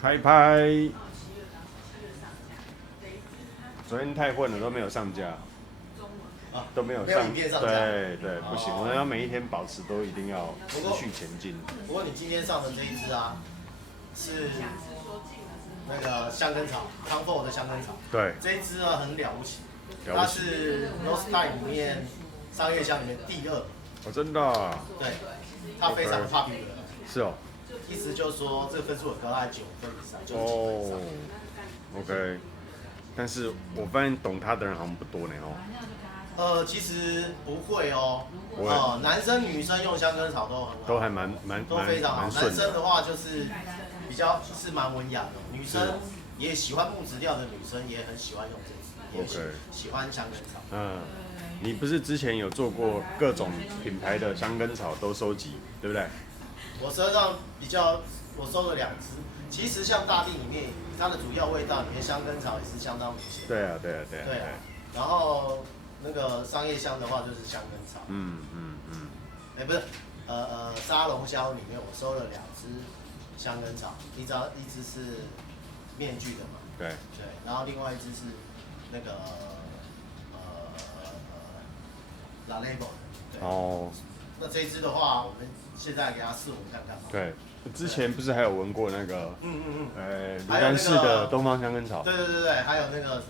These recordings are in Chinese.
拍拍。昨天太混了，都没有上架，都没有没有影片上架。对对，不行，我们要每一天保持都一定要持续前进。不过你今天上的这一支啊，是那个香根草 ，Comfort 的香根草。对，这一支呢很了不起，它是 Rose Time 里面商业香里面第2。哦，真的啊。对，它非常 popular。是哦。意思就是说，这个分数很高，大概9分以上，9分以上。OK， 但是我发现懂它的人好像不多呢哦。其实不会哦。不会。男生女生用香根草都很好。都还都非常好。男生的话就是比较是蛮文雅的，女生也喜欢木质调的女生也很喜欢用这支，也喜欢香根草。你不是之前有做过各种品牌的香根草都收集，对不对？我身上我收了2支。其实像大地里面，它的主要味道里面香根草也是相当明显。对啊。然后那个商业香的话就是香根草。不是，沙龙香里面我收了2支香根草，一支是面具的嘛。对。然后另外一支是那个La Label 的。哦。那这一支的话，我们现在给它试闻看看。对。之前不是还有闻过那个，庐山市的东方香根草。对，还有那个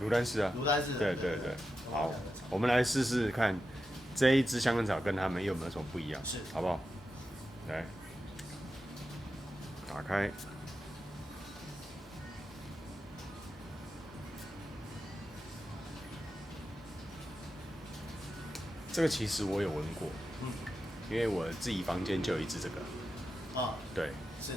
庐山市啊。庐山市。对。好，我们来试试看，这一支香根草跟他们有没有什么不一样？是，好不好？来，打开。这个其实我有闻过。因为我自己房间就有一支这个。对。是。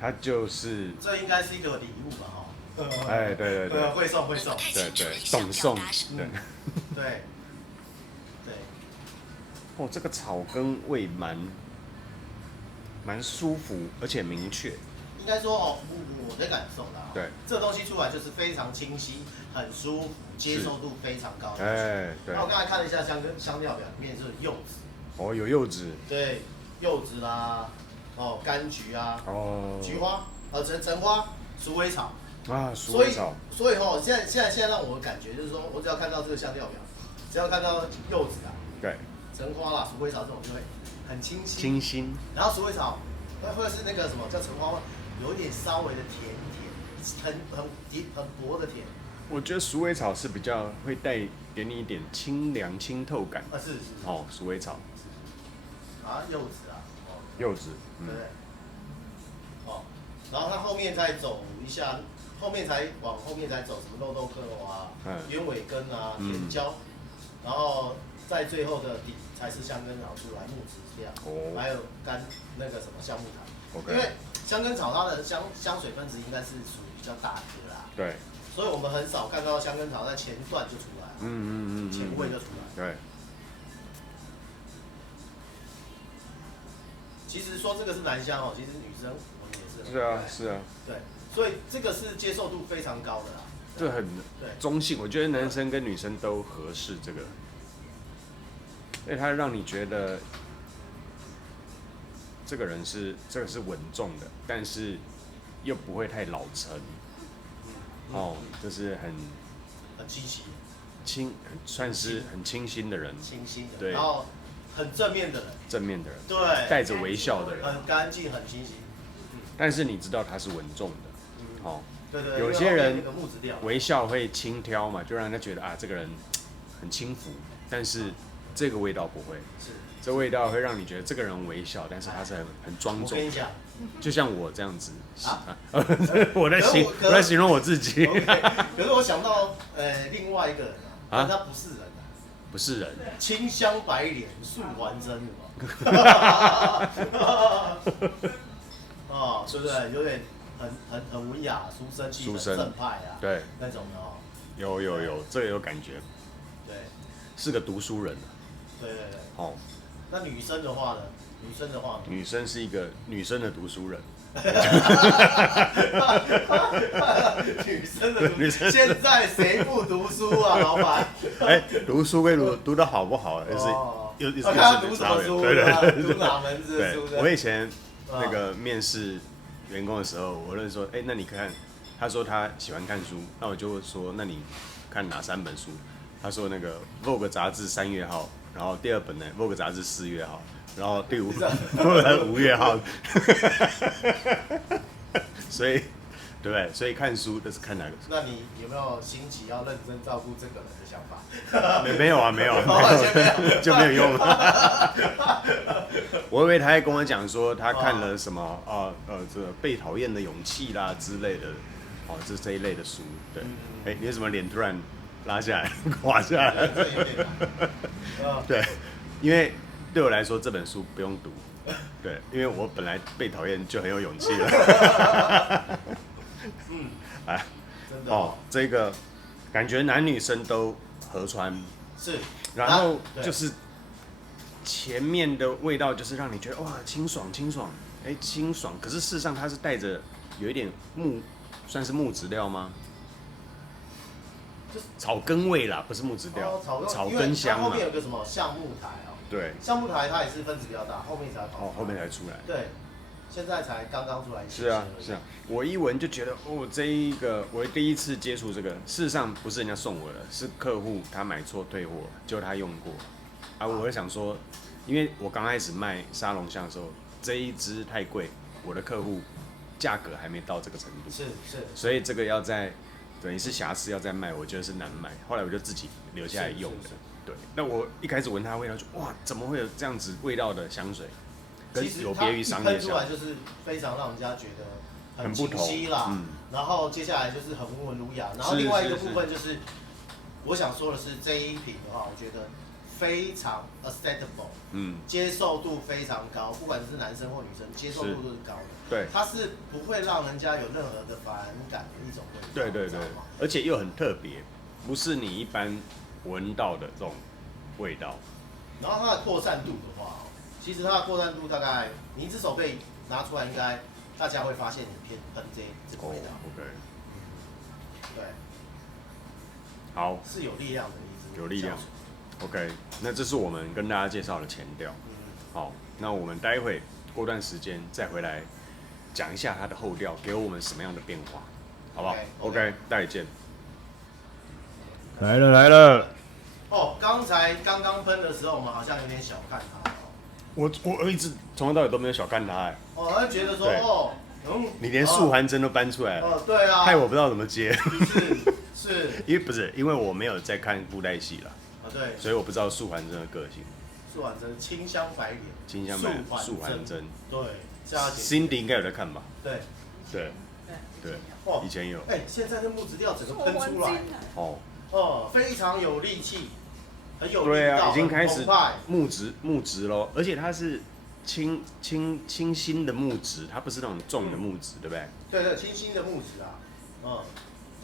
它就是。这应该是一个礼物吧？哎，对。会送。对，懂送。对。哦，这个草根味蛮舒服，而且明确。应该说我的感受啦。对。这东西出来就是非常清晰，很舒服，接受度非常高。对。那我刚才看了一下香料表，里面是柚子。哦，有柚子。对，柚子啦，柑橘啊，菊花，橙花，鼠尾草。鼠尾草。所以现在让我的感觉就是说，我只要看到这个香料表，只要看到柚子啊，对，橙花啦，鼠尾草这种就会很清新。然后鼠尾草，或者是那个什么叫橙花，有一点稍微的甜，很薄的甜。我觉得鼠尾草是比较会带给你一点清凉清透感。是。鼠尾草。柚子啊。柚子。对。然后它后面再走一下，往后面再走，什么肉豆蔻啊，鸢尾根啊，甜椒，然后在最后的底才是香根草出来，木质调，还有那个什么橡木糖。因为香根草它的香水分子应该是属于比较大颗啦。对。所以我们很少看到香根草在前段就出来。前味就出来。对。其实说这个是男香其实女生闻也是。是啊。对，所以这个是接受度非常高的啦。这很中性，我觉得男生跟女生都合适这个，因为它让你觉得这个是稳重的，但是又不会太老成。就是很积极。算是很清新的人。清新的。对。然后很正面的人。对。带着微笑的人。很干净，很清新。但是你知道他是稳重的。对。有些人微笑会轻佻嘛，就让人家觉得这个人很轻浮。但是这个味道不会。是。这味道会让你觉得这个人微笑，但是他是很庄重。我跟你讲，就像我这样子。我在形容我自己。可是我想到另外一个人他不是人。不是人。清香白莲素还真的对不对？有点很文雅、书生气、很正派啊。对。那种的有，这个有感觉。对。是个读书人。对。那女生的话呢？女生是一个女生的读书人。女生现在谁不读书啊，老板？读书归读得好不好，又是看他读什么书，对，读哪门子的书？我以前那个面试员工的时候，我就说，那你看，他说他喜欢看书，那我就说，那你看哪3本书？他说那个 Vogue 杂志3月号，然后第2本呢 Vogue 杂志4月号，然后第5本 5月号，所以。对不对？所以看书都是看哪个书？那你有没有兴起要认真照顾这个人的想法？没有啊，没有，就没有用了。我以为他还跟我讲说他看了什么这被讨厌的勇气啦之类的，这一类的书。对，你为什么脸突然拉下来、垮下来？对，因为对我来说这本书不用读。对，因为我本来被讨厌就很有勇气了。真的这个感觉男女生都合穿，是，然后就是前面的味道就是让你觉得哇清爽，清爽，可是事实上它是带着有一点算是木质调吗？草根味啦，不是木质调，草根香嘛。后面有个什么橡木台对，橡木台它也是分子比较大，后面才后面才出来。对。现在才刚刚出来。是啊，我一闻就觉得这一个我第一次接触这个，事实上不是人家送我的，是客户他买错退货，结果他用过。我会想说，因为我刚开始卖沙龙香的时候，这一支太贵，我的客户价格还没到这个程度。是。所以这个要在等于是瑕疵要再卖，我觉得是难卖。后来我就自己留下来用的。对，那我一开始闻它的味道就哇，怎么会有这样子味道的香水？有别于商业喷出来就是非常让人家觉得很清晰啦，然后接下来就是很温文儒雅，然后另外一个部分就是，我想说的是这一瓶的话，我觉得非常 acceptable，接受度非常高，不管是男生或女生，接受度都是高的，对，它是不会让人家有任何的反感的一种味道，对，而且又很特别，不是你一般闻到的这种味道，然后它的扩散度的话。其实它的扩散度大概，你一只手背拿出来，应该大家会发现你偏喷这个味道。OK。对。好。是有力量的一支。有力量。OK， 那这是我们跟大家介绍的前调。好，那我们待会过段时间再回来讲一下它的后调给我们什么样的变化，好不好 ？OK， 待会见。来了。刚刚喷的时候，我们好像有点小看它。我一直从头到尾都没有小看它他觉得说你连素还真都搬出来了。对啊。害我不知道怎么接。是。因为我没有在看布袋戏啦。对。所以我不知道素还真的个性。素还真清香白脸。清香白脸。素还真。对。Cindy 应该有在看吧？对。以前有。现在的木质调整个喷出来。非常有力气。很有力道，已经开始木质咯，而且它是清新的木质，它不是那种重的木质，对不对？对，清新的木质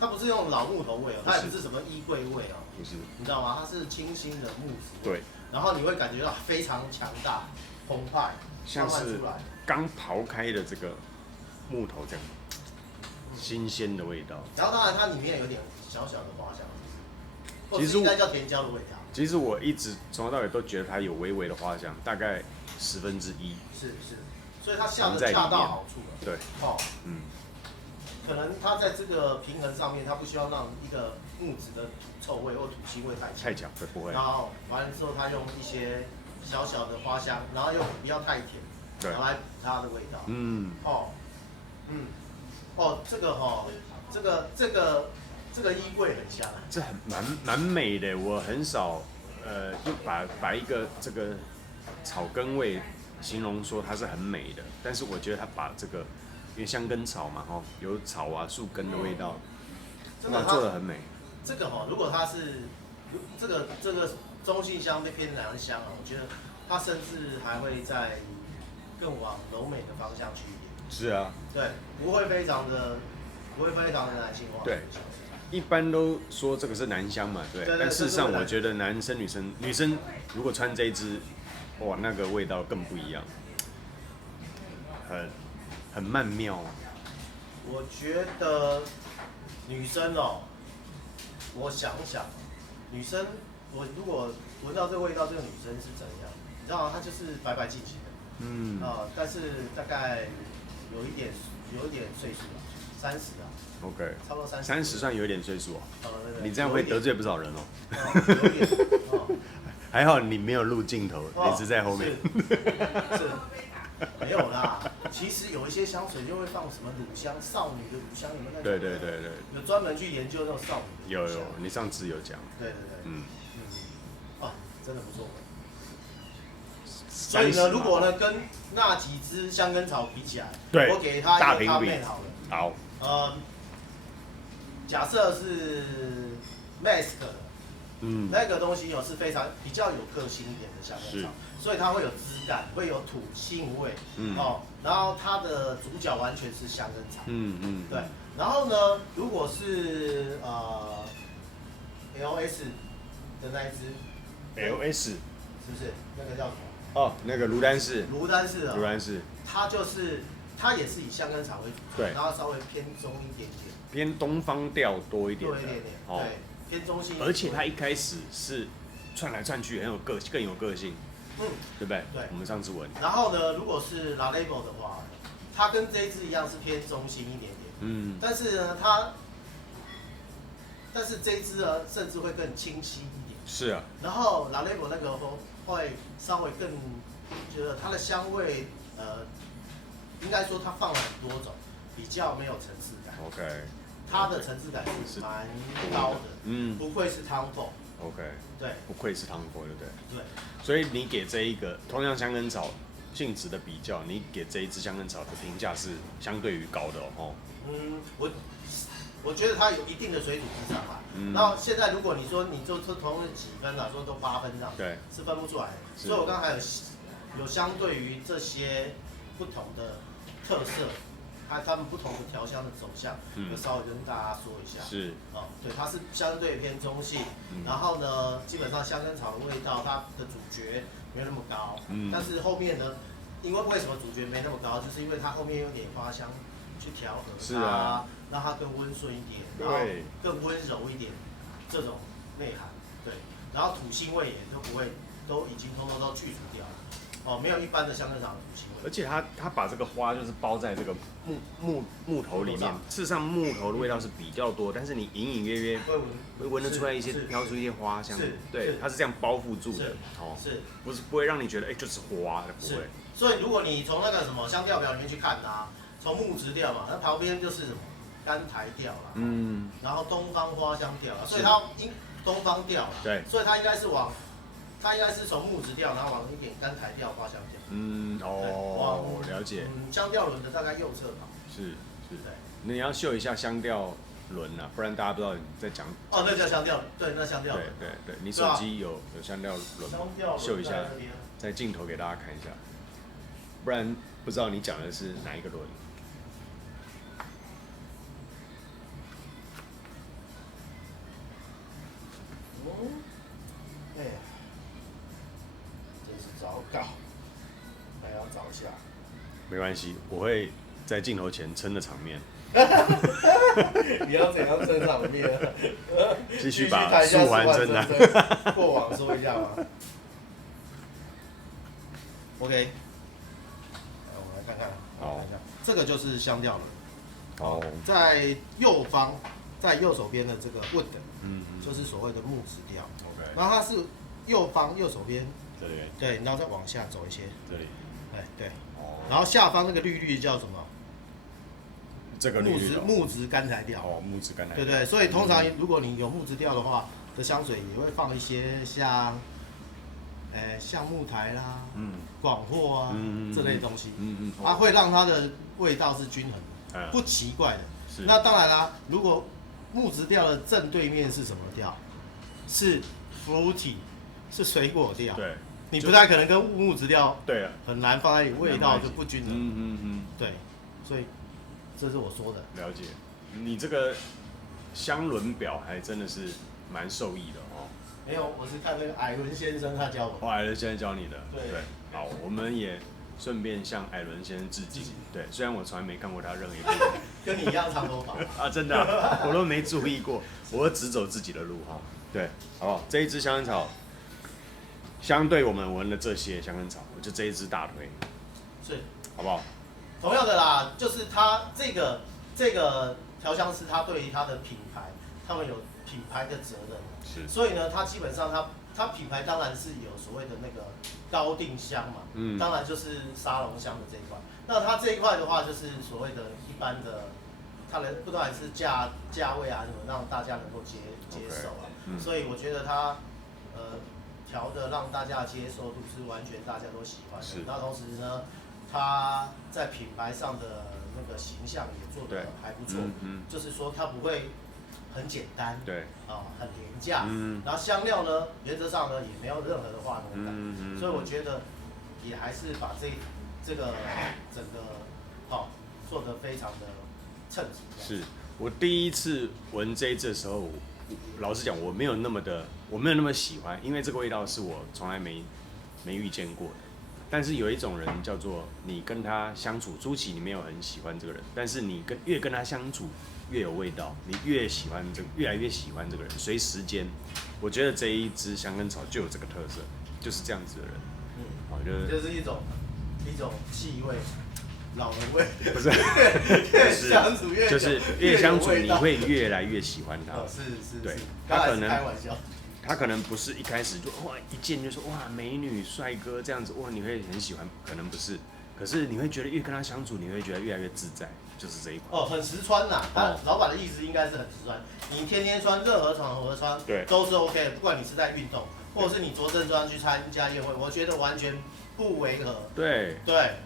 它不是用老木头味它也不是什么衣柜味不是，你知道吗？它是清新的木质，对，然后你会感觉到非常强大、澎湃，像是刚刨开的这个木头这样，新鲜的味道。然后当然它里面有点小小的花香，其实应该叫甜椒的味道。其实我一直从头到尾都觉得它有微微的花香，大概1/10。是，所以它下的恰到好处了。对。可能它在这个平衡上面，它不希望让一个木质的臭味或土腥味太强。不会。然后完了之后，它用一些小小的花香，然后又不要太甜，然后来补它的味道。这个衣柜很香，这蛮美的。我很少，就把一个这个草根味形容说它是很美的，但是我觉得它把这个，因为香根草嘛，有草啊树根的味道，那做得很美。这个如果它是这个中性香偏南香我觉得它甚至还会再更往柔美的方向去一点。是啊。对，不会非常的男性化。对。一般都说这个是男香嘛，对。但事实上，我觉得男生、女生如果穿这一支，哇，那个味道更不一样，很曼妙。我觉得女生我想想，女生我如果闻到这个味道，这个女生是怎样？你知道吗？她就是白白净净的，但是大概有一点岁数了，30啊。OK， 差不多30算有一点岁数哦。对，你这样会得罪不少人哦。有点。还好你没有录镜头，你是在后面。是。没有啦，其实有一些香水就会放什么乳香，少女的乳香，有没有那种？对。有专门去研究那种少女的乳香。有，你上次有讲。对。真的不错。所以呢，如果呢跟那几支香根草比起来，我给它一个 comment 好了。好。假设是 mask 的。那个东西是非常比较有个性一点的香根草，所以它会有质感，会有土腥味，然后它的主角完全是香根草，对。然后呢，如果是LS 的那一支 ，LS 是不是那个叫什么？那个卢丹氏。卢丹氏，它也是以香根草为主，对，然后稍微偏中一点点，偏东方调多一点，对。偏中性，而且它一开始是串来串去，更有个性，对不对？对，我们上次闻。然后呢，如果是 La Label 的话，它跟这一支一样是偏中性一点点，但是呢，但是这一支呢，甚至会更清晰一点。是啊。然后 La Label 那个会稍微更，觉得它的香味，应该说它放了很多种，比较没有层次感。OK。它的层次感是蛮高的，不愧是汤凤。OK， 对，不愧是汤凤，对不对？对。所以你给这一个同样香根草性质的比较，你给这一支香根草的评价是相对于高的哦。我觉得它有一定的水准之上啦。然后现在如果你说同几分啦，说都8分这样，对，是分不出来。所以我刚刚还有相对于这些不同的特色。他们不同的调香的走向，就稍微跟大家说一下。是。对，它是相对偏中性，然后呢，基本上香根草的味道，它的主角没有那么高。但是后面呢，因为什么主角没那么高，就是因为它后面有点花香去调和它，让它更温顺一点，然后更温柔一点，这种内涵。对。然后土腥味也都已经通通都去除掉了。没有一般的香根草的土腥味。而且它把这个花就是包在这个木头里面，事实上木头的味道是比较多，但是你隐隐约约会闻得出来飘出一些花香，对，它是这样包覆住的，不会让你觉得就是花的，不会。所以如果你从那个什么香调表里面去看它，从木质调嘛，那旁边就是什么甘台调啦，然后东方花香调啦，所以它东方调啦，对，所以它应该是从木质调，然后往一点甘台调花香调。了解。香调轮的大概右侧吧。是。对。你要秀一下香调轮啊，不然大家不知道你在讲。那叫香调，对，那香调。对，你手机有香调轮吗？秀一下，在镜头给大家看一下，不然不知道你讲的是哪一个轮。糟糕，还要找一下。没关系，我会在镜头前撑着场面。你要怎样撑场面？继续把素还真的过往说一下嘛。OK， 我们来看看，好，这个就是香调了。在右方，在右手边的这个 wood， 就是所谓的木质调。OK， 然后它是右手边。这里。对，然后再往下走一些。这里。对。然后下方那个绿叫什么？这个绿木质甘材调。木质甘材。对，所以通常如果你有木质调的话，的香水也会放一些像木材啦、广藿啊这类东西。它会让它的味道是均衡的，不奇怪的。那当然啦，如果木质调的正对面是什么调？是 fruity。是水果调，对，你不太可能跟木质调，对，很难放在一起，味道就不均衡。对，所以这是我说的。了解，你这个香轮表还真的是蛮受益的哦。没有，我是看那个艾伦先生他教我。艾伦先生教你的，对。好，我们也顺便向艾伦先生致敬。对，虽然我从来没看过他任何一部。跟你一样长头发啊，真的，我都没注意过，我只走自己的路哈。对，好不好？这一支香根草。相对我们闻的这些香根草，我就这一支大推，是，好不好？同样的啦，就是他这个调香师，他对于他的品牌，他们有品牌的责任。是。所以呢，他基本上他品牌当然是有所谓的那个高定香嘛，当然就是沙龙香的这一块。那它这一块的话，就是所谓的一般的，它的不管是价位啊什么，让大家能够接受啊。所以我觉得它调的让大家接受度是完全大家都喜欢的。那同时呢，它在品牌上的那个形象也做得还不错，就是说它不会很简单，对，很廉价，然后香料呢，原则上呢也没有任何的化工感，所以我觉得也还是把这个整个做得非常的称职。是我第一次闻这一支的时候，老实讲我没有那么喜欢，因为这个味道是我从来没遇见过的。但是有一种人叫做你跟他相处初期你没有很喜欢这个人，但是你越跟他相处越有味道，你越来越喜欢这个人。随时间，我觉得这一支香根草就有这个特色，就是这样子的人。就是一种气味，老人味，不是，越相处就是越相处你会越来越喜欢他。是，对，他可能开玩笑。他可能不是一开始就哇一见就说哇美女帅哥这样子哇你会很喜欢，可能不是，可是你会觉得越跟他相处，你会觉得越来越自在，就是这一款。很实穿呐，老板的意思应该是很实穿，你天天穿，任何场合穿，都是 OK 的，不管你是在运动，或者是你着正装去参加宴会，我觉得完全不违和。对，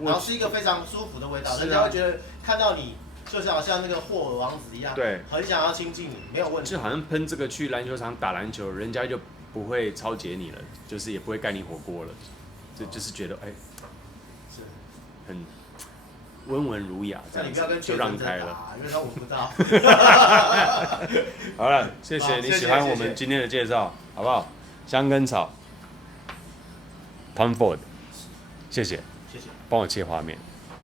然后是一个非常舒服的味道，人家会觉得看到你。就是好像那个霍尔王子一样，对，很想要亲近你，没有问题。就好像喷这个去篮球场打篮球，人家就不会抄截你了，就是也不会盖你火锅了，就是觉得是很温文儒雅这样子，就让开了，因为他闻不到。好了，谢谢你喜欢我们今天的介绍，好不好？香根草 ，Tom Ford，谢谢，帮我切画面。